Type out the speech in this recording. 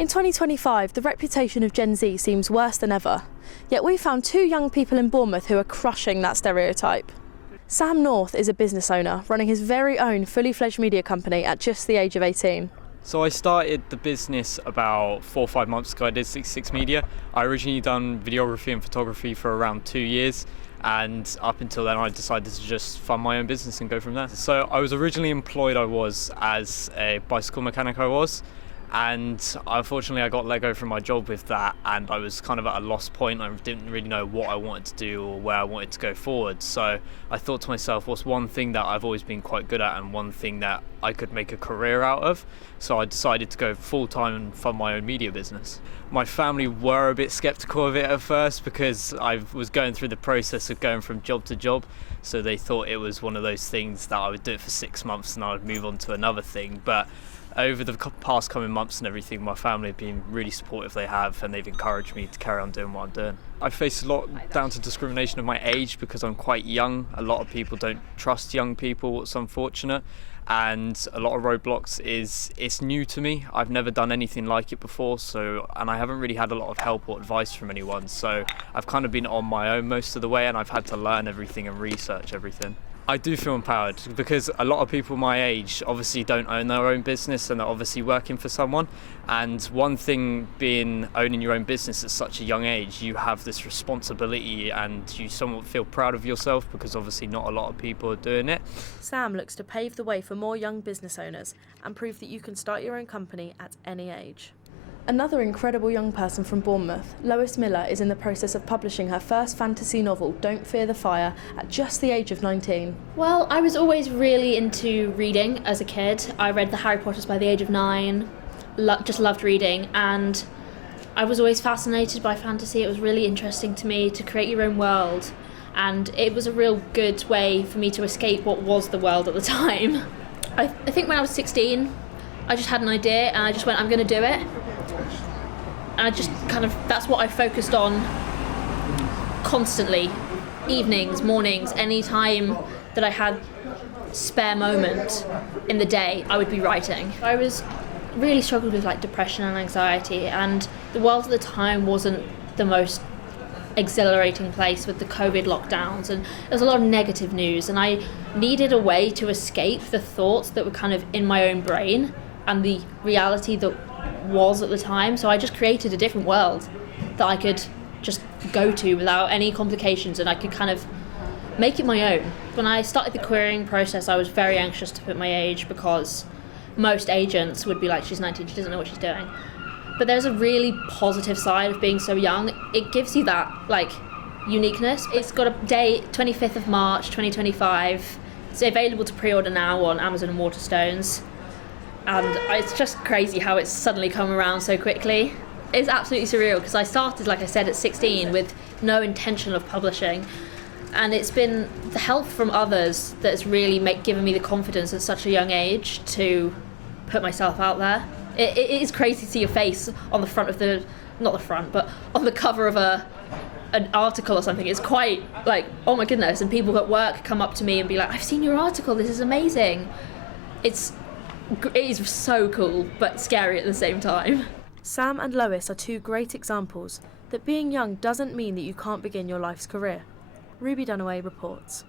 In 2025, the reputation of Gen Z seems worse than ever. Yet we found two young people in Bournemouth who are crushing that stereotype. Sam North is a business owner running his very own fully fledged media company at just the age of 18. So I started the business about 4 or 5 months ago. I did 66 Media. I originally done videography and photography for around 2 years, and up until then I decided to just fund my own business and go from there. So I was originally employed, as a bicycle mechanic and unfortunately I got let go from my job with that, and I was kind of at a lost point. I didn't really know what I wanted to do or where I wanted to go forward. So I thought to myself, what's one thing that I've always been quite good at and one thing that I could make a career out of? So I decided to go full-time and fund my own media business. My family were a bit skeptical of it at first because I was going through the process of going from job to job, so they thought it was one of those things that I would do it for 6 months and I would move on to another thing. But over the past coming months and everything, my family have been really supportive. They have, and they've encouraged me to carry on doing what I'm doing. I face a lot down to discrimination of my age because I'm quite young. A lot of people don't trust young people. It's unfortunate, and a lot of roadblocks it's new to me. I've never done anything like it before, and I haven't really had a lot of help or advice from anyone. So I've kind of been on my own most of the way, and I've had to learn everything and research everything. I do feel empowered because a lot of people my age obviously don't own their own business and they're obviously working for someone. And one thing being owning your own business at such a young age, you have this responsibility and you somewhat feel proud of yourself because obviously not a lot of people are doing it. Sam looks to pave the way for more young business owners and prove that you can start your own company at any age. Another incredible young person from Bournemouth, Lois Miller, is in the process of publishing her first fantasy novel, Don't Fear the Fire, at just the age of 19. Well, I was always really into reading as a kid. I read the Harry Potters by the age of 9, just loved reading, and I was always fascinated by fantasy. It was really interesting to me to create your own world, and it was a real good way for me to escape what was the world at the time. I think when I was 16, I just had an idea and I just went, I'm going to do it. And I just that's what I focused on constantly. Evenings, mornings, any time that I had spare moment in the day, I would be writing. I was really struggled with depression and anxiety, and the world at the time wasn't the most exhilarating place with the COVID lockdowns, and there was a lot of negative news, and I needed a way to escape the thoughts that were kind of in my own brain and the reality that was at the time. So I just created a different world that I could just go to without any complications, and I could kind of make it my own. When I started the querying process, I was very anxious to put my age because most agents would be like, she's 19, she doesn't know what she's doing. But there's a really positive side of being so young. It gives you that uniqueness. It's got a date, 25th of March 2025. It's available to pre-order now on Amazon and Waterstones. And it's just crazy how it's suddenly come around so quickly. It's absolutely surreal because I started, like I said, at 16 with no intention of publishing. And it's been the help from others that's really given me the confidence at such a young age to put myself out there. It is crazy to see your face on the front of not the front, but on the cover of an article or something. It's quite oh my goodness. And people at work come up to me and be like, I've seen your article, this is amazing. It is so cool, but scary at the same time. Sam and Lois are two great examples that being young doesn't mean that you can't begin your life's career. Ruby Dunaway reports.